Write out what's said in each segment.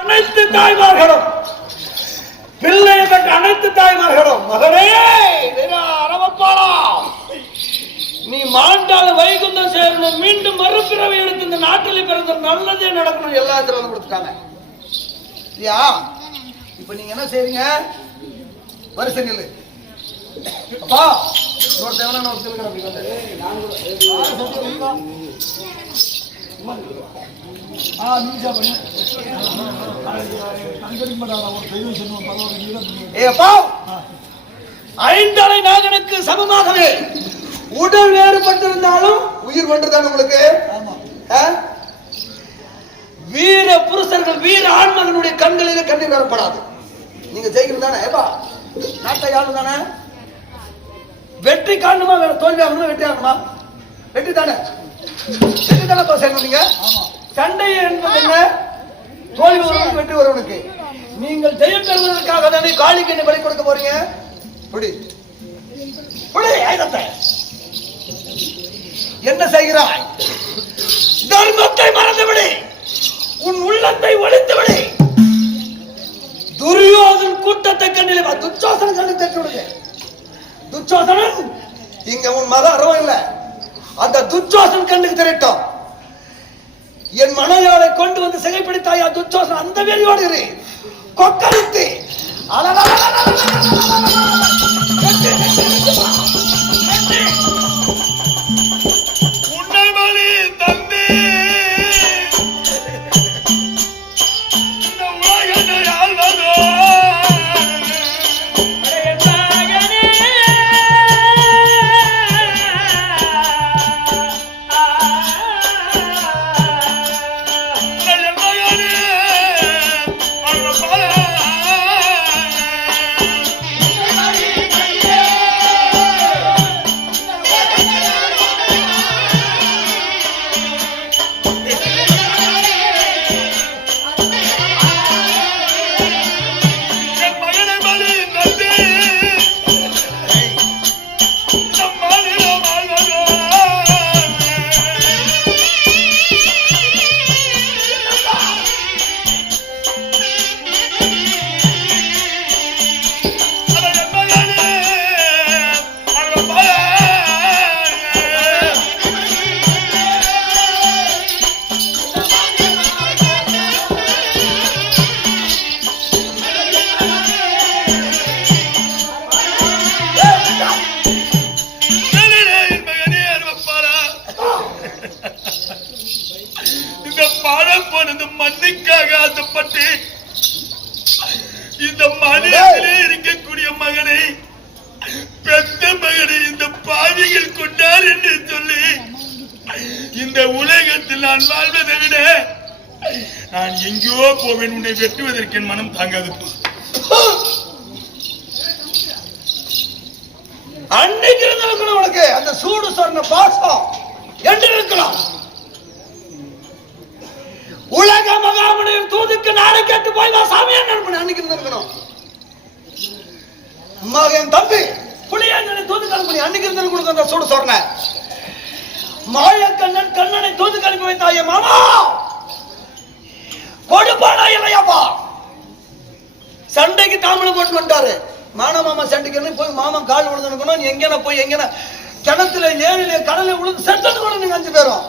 அனைத்து தாய்மார்களும். பிள்ளை பெற்ற அனைத்து தாய்மார்களும் மகனே அரவப்பாளா நீ மாண்டாலும் வைகுந்தம் சேரணும் மீண்டும் மறுபிறவை எடுத்து இந்த நாட்டில் பிறந்த நல்லதே நடக்கணும் எல்லா இடத்துல கொடுத்துட்டாங்க. ஐயா இப்ப நீங்க என்ன செய்றீங்க? வரிசை நில்லு. அப்பா இன்னொரு தேவையான ஒரு சொல்லுங்க அப்படி வந்து. ஆ பண்ணு ஐந்தலை நாகனுக்கு சமமாகவே உடல் வேறுபட்டிருந்தாலும் உயிர் ஒன்றுதான் உங்களுக்கு? வீர புருஷர்கள் வீர ஆண்மகனுடைய கண்களிலே கண்ணீர் வரப்படாது. நீங்க ஜெயிக்கணும் தானே? ஏப்பா நாட்டை ஆளு தானே? வெற்றி காரணமா வேற தோல்வி ஆகணுமா வெற்றி ஆகணுமா? வெற்றி தானே? வெற்றி தானே செய்யணும் நீங்க? சண்டை என்பது என்ன? தோல்வி வருவனுக்கு வெற்றி வருவனுக்கு நீங்கள் ஜெயம் பெறுவதற்காக தானே காளிக்கு என்ன பலி கொடுக்க போறீங்க? புடி. புடி ஆயுதத்தை என்ன செய்கிறாய்? தர்மத்தை மறந்துவிடு உன் உள்ளத்தை ஒழித்து விடு. துரியோதன் கூட்டத்தை கண்ணிலே. துச்சாசன கண்டு தட்டி விடுங்க. துச்சாசனன் இங்க உன் மத அறவும் இல்ல. அந்த துச்சாசன் கண்ணுக்கு திரட்டும் என் மனையாளை கொண்டு வந்து சிகைப்பிடித்தாயா துச்சோசன் அந்த வெறியோடு கொக்கரித்து. உன்னைமணி இந்த பாடம் போனது மண்ணுக்காக ஆசைப்பட்டு இந்த மனிதத்திலே இருக்கக்கூடிய மகனை பெத்த மகனை இந்த பாவிகள் கொண்டார் என்று சொல்லி இந்த உலகத்தில் நான் வாழ்வதை விட நான் எங்கேயோ போவேன் உன்னை வெட்டுவதற்கு என் மனம் தாங்காது அன்னைக்கு இருந்திருக்கணும் உனக்கு அந்த சூடு சொன்ன பாசம் என்று இருக்கலாம் தூதுக்கு கேட்டு போய் வா சாமியா நண்பன் அன்னைக்கு இருந்திருக்கணும் மகன் தம்பி புளியாங்கனை தூது கலப்பணி அன்னைக்கு இருந்திருக்கணும் அந்த சூடு சொன்ன மாயக்கண்ணன் கண்ணனை தூது கலப்பி வைத்தாயே மாமா! கொடுப்பாடா இல்லையாப்பா சண்டைக்கு தாமலை போட்டு வந்துட்டாரு. மானா மாமா சண்டைக்கு போய் மாமன் கால் விழுந்துக்கணும் நீ எங்கன போய் எங்கன கிணத்துல ஏரியில கடலை விழுந்து செத்தது கூட நீங்க அஞ்சு பேரும்.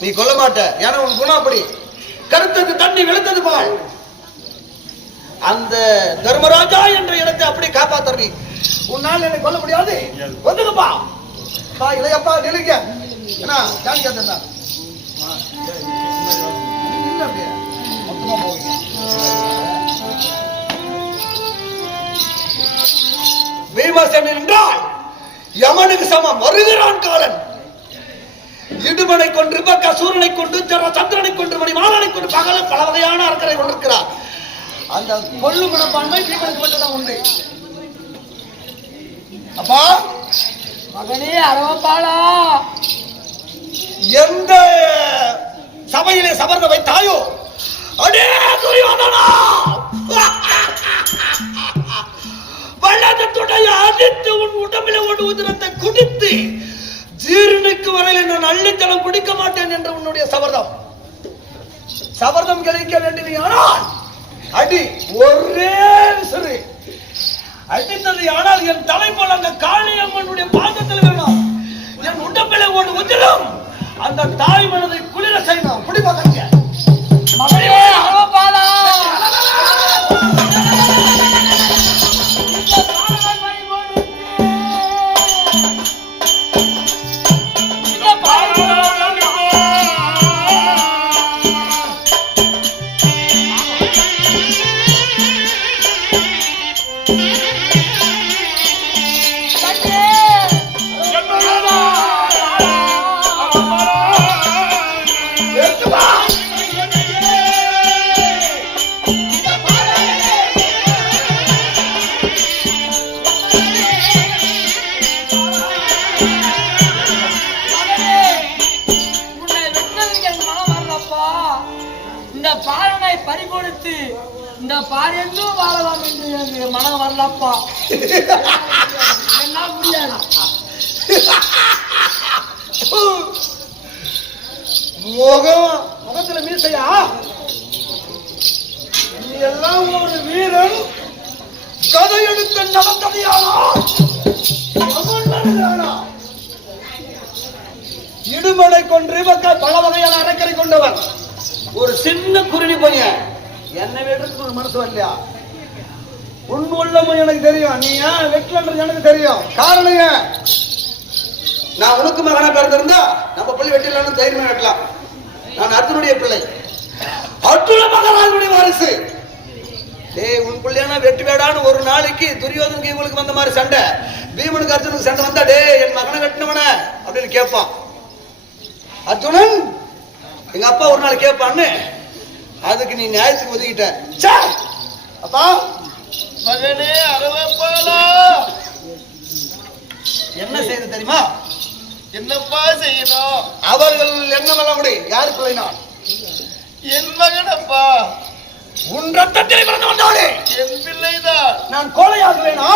நீ கொல்ல மாட்ட. ஏன்னா உன் குணம் அப்படி. கருத்துக்கு தண்ணி விழுந்தது போல். அந்த தர்மராஜா என்ற இடத்தை அப்படி காப்பாத்துற. உன்னால் என்னை கொல்ல முடியாது. வந்துக்கப்பா பா இளையப்பா நிலுங்க என்ன ஜானிக்கா தந்தா மொத்தமா போவீங்க. பீமசன் என்றால் யமனுக்கு சமம். வருகிறான் காலன். இடுமனை பக்க சூரனை கொண்டு சந்திரனை கொண்டு மணி மாலனை கொண்டு பகல பல வகையான அரக்கரை கொண்டிருக்கிறார். அந்த கொள்ளு மனப்பான்மை பீமனுக்கு மட்டும்தான் உண்டு. அப்பா மகனே அரவப்பாளா. எந்த சபையிலே சபர்ந்த வைத்தாயோ அடே துரியோதனா வல்லதத்துடைய அடித்து உன் உடம்பில ஒரு உதிரத்தை குடித்து ஜீரணிக்கு வரையில் நான் அள்ளித்தளம் குடிக்க மாட்டேன் என்ற உன்னுடைய சபதம் சபதம் கிடைக்க வேண்டியது ஆனால் அடி ஒரே சிறு. அடித்தது ஆனால் என் தலை அந்த காளியம்மனுடைய பாதத்தில் வேணும். என் உடம்பிலே ஒரு உதிரம். அந்த தாய் மனதை குளிர செய்யணும். புடி பார்த்தாங்க இந்த பாரியென்றும் வாழலாம் என்று எனக்கு மனம் வரலப்பா. எல்லாம் முடியாது. முகம் முகத்துல மீசையா? நீ எல்லாம் ஒரு வீரன். கதை எடுத்து நடந்ததையானா இடுமலை கொன்று பல வகையான அரைக்கரை கொண்டவன். ஒரு சின்ன குருணி பையன். என்னை வெட்டுறதுக்கு ஒரு மனசு வரலையா உன் உள்ளமும் எனக்கு தெரியும். நீ ஏன் வெட்டலன்றது எனக்கு தெரியும். காரணம் நான் உனக்கு மகனா பிறந்திருந்தா நம்ம பிள்ளை வெட்டிடலாம்னு தைரியமா வெட்டலாம். நான் அர்ஜுனுடைய பிள்ளை. அர்ஜுன மகனாளுடைய வாரிசு. டேய் உன் பிள்ளையான வெட்டி வேடான்னு ஒரு நாளைக்கு துரியோதனுக்கு இவங்களுக்கு வந்த மாதிரி சண்டை. பீமனுக்கு அர்ஜுனுக்கு சண்டை வந்தா டே என் மகனை வெட்டினவன அப்படின்னு கேட்பான் அர்ஜுனன் எங்க அப்பா ஒரு நாள் கேட்பான்னு அதுக்கு நீ நியாயத்துக்கு ஒதுக்கிட்ட. ச்சே! அப்பா! மகனே அரவப்பாலா என்ன செய்யறது தெரியுமா? என்னப்பா செய்யணும்? அவர்கள் என்னவெல்லாம் முடி யாரு பிள்ளை நான் என் மகனப்பா. உன் ரத்தத்தில் பிறந்து வந்தவனே என் பிள்ளைதான். நான் கோழையாகுவேனா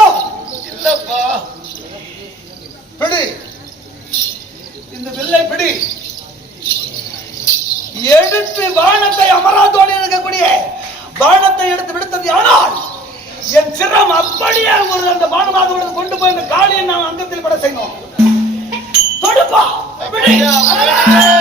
பிடி.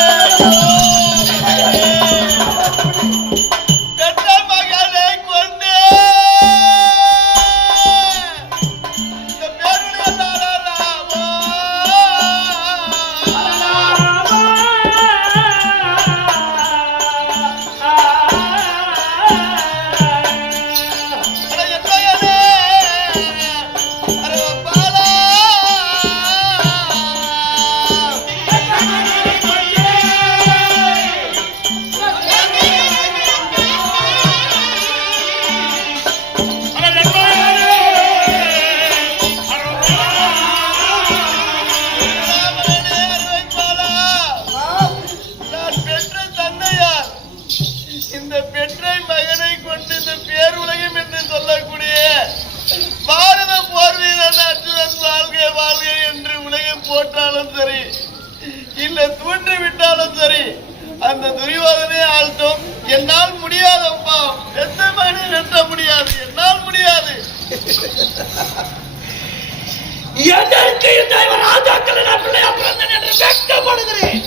எதற்கு இந்த இவன் ராஜாக்களை நான் பிள்ளையா பிறந்தேன் என்று வெட்கப்படுகிறேன்?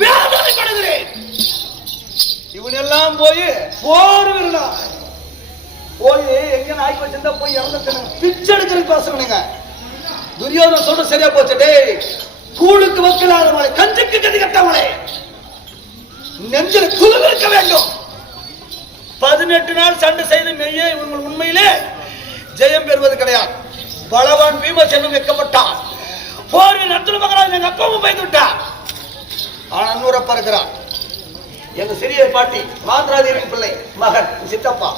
வேதனைப்படுகிறேன். இவன் எல்லாம் போய் போர் வீரனா போய் எங்க நாய்க்கு வச்சிருந்தா போய் இறந்துட்டு பிச்சை எடுக்கிறதுக்கு பேசுறீங்க துரியோதன சொல்ற சரியா போச்சு. டேய் கூழுக்கு வக்கலாதவளை கஞ்சுக்கு கதி கட்டவளே. நெஞ்சில் குழுவிருக்க வேண்டும். பதினெட்டு நாள் சண்டை செய்து மெய்யே ஜெயம் பெறுவது கிடையாது. பலவான் பீமசேனும் வெக்கப்பட்டான் போரில் அர்ஜுன மகராஜ் எங்க அப்பாவும் பயந்து விட்டார் ஆனா நூறப்பா இருக்கிறான் எங்க சிறிய பாட்டி மாத்ராதேவி பிள்ளை மகன் சித்தப்பா.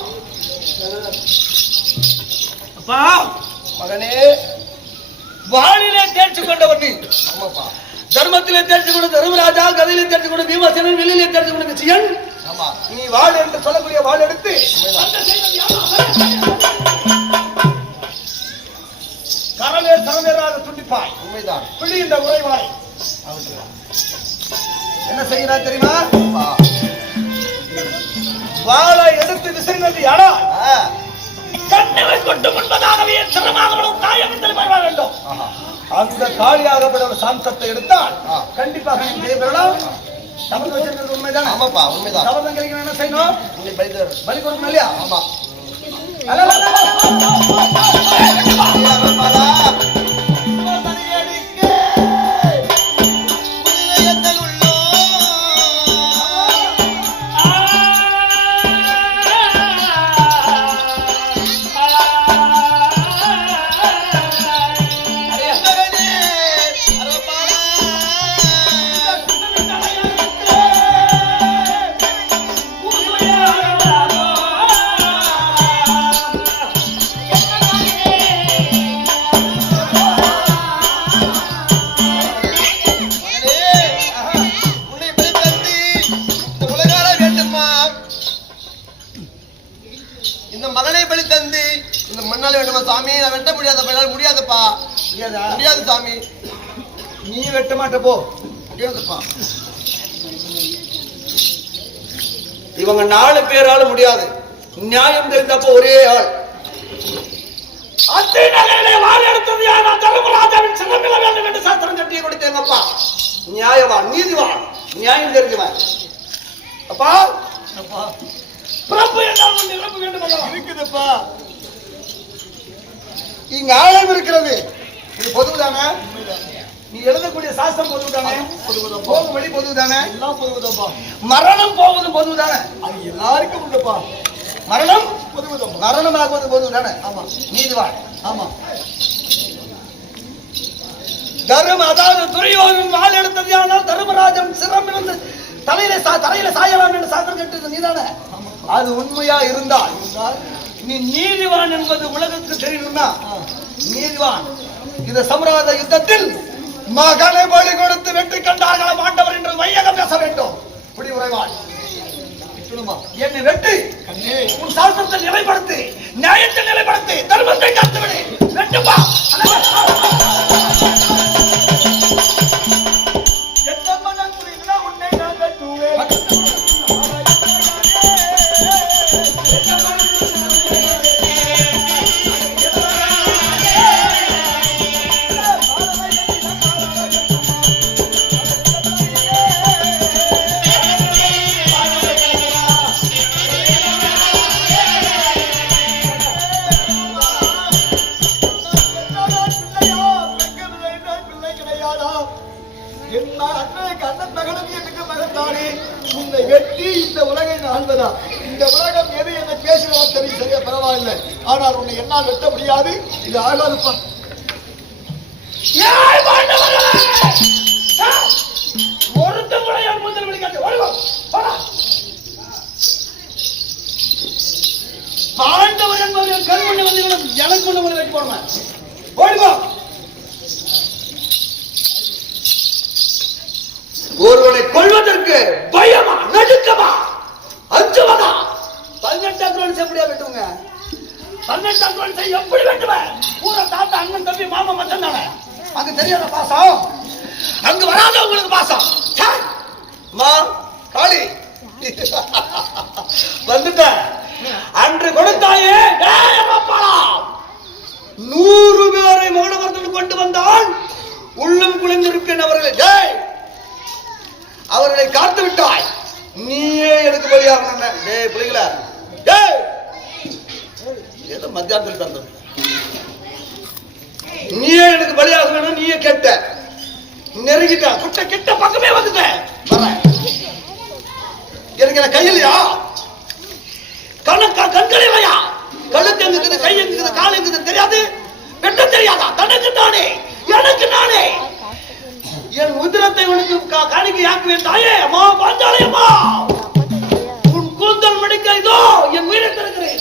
அப்பா மகனே வாளிலே தேர்ச்சி கொண்டவர் நீ. ஆமாப்பா. தர்மத்திலே தேர்ச்சி கொண்ட தர்மராஜா கதையிலே தேர்ச்சி கொண்ட பீமசேனன் வெளியிலே தேர்ச்சி கொண்ட சியன் ஆமா. நீ வாழ் என்று சொல்லக்கூடிய வாழ் எடுத்து சண்டை பிடி இந்த உரைவாய் என்ன செய்கிறாய் தெரியுமா? வாளை எடுத்து விசைந்தது யாரா? கண்ணவை கொண்டு முன்பதாகவே சிரமாகவும் காயத்தில் வர வேண்டும். அந்த காளியாகப்பட்ட சாந்தத்தை எடுத்தால். கண்டிப்பாக நீ ஜெயபெறலாம் சபதம் வச்சிருக்கிறது உண்மைதானே? ஆமாப்பா உண்மைதான். சபதம் கிடைக்கணும் என்ன செய்யணும்? பலி கொடுக்கணும் இல்லையா? ஆமா. இவங்க நாலு பேரால முடியாது. நியாயம் தெரிந்தப்போ ஒரே ஆள். அத்தை நகையிலே வாழ் எடுத்தது யார்? தர்மராஜாவின் சின்னமில்ல வேண்டும் என்று சாஸ்திரம் சட்டியை கொடுத்தேங்கப்பா நியாயவான் நீதிவான் நியாயம் தெரிஞ்சவன். அப்பா பிறப்பு என்றால் இறப்பு வேண்டும் இருக்குதுப்பா. இங்க ஆழம் இருக்கிறது. இது பொதுவுதானே? நீ எழுதக்கூடிய சாஸ்திரம் பொதுவுதானே? போகும் வழி பொதுவுதானே? எல்லாம் பொதுவுதப்பா மரணம் போவது பொதுவுதானே? மரணம் மரணமாகுவது பொதுவுதானே ஆமா. நீதிவான். ஆமா. தர்ம அதாவது துரியோதன் வாள் எடுத்தது. ஆனால் தர்மராஜன் சிரம் இருந்து தலையில சா தலையில சாயலாம் என்று சாஸ்திரம் கேட்டது நீதானே? அது உண்மையா இருந்தால் நீ நீதிவான் என்பது உலகத்துக்கு தெரியணும்னா நீதிவான். இந்த சம்ராத யுத்தத்தில் மகனை பலி கொடுத்து வெற்றி கண்டார்கள் ஆண்டவர் என்று வையகம் பேச வேண்டும். இப்படி உரைவாள் என்னை வெட்டி. உன் சாஸ்திரத்தை நிலைப்படுத்து. நியாயத்தை நிலைப்படுத்து. தர்மத்தை காத்துவிடு. வெட்டுப்பா. என்னால் வெட்ட முடியாது. இது ஆகாதுப்பா ஏய் பாண்டவர்களே! வந்து ஒருத்தன் கொண்டு என் வைக்க போடுவேன் வந்துட்ட அன்று கொடுத்தாயே! நூறு பேரை மௌனவர்தன் கொண்டு வந்தான் உள்ளம் குளிர்ந்திருப்பேன் அவர்களை. அவர்களை காத்து விட்டாய். நீயே எனக்கு பலியாகணும் டேய் பிள்ளைங்களா டேய் ஏதோ மத்தியானத்தில் தந்தது. நீயே எனக்கு பலியாக வேணும் நீயே கேட்ட. நெருங்கிட்டான் கிட்ட கிட்ட பக்கமே இருக்கிற கை கணக்கா கண்கள் கழுத்து எங்க கை எங்க கால் எங்க தெரியாது. வெட்ட தெரியாதா? தனக்கு தானே? எனக்கு நானே என் உதிரத்தை உனக்கு காணிக்க யாக்குவேன் தாயே. அம்மா பாஞ்சாலே அம்மா. உன் கூந்தல் மடிக்க இதோ என் உயிரை திறக்கிறேன்.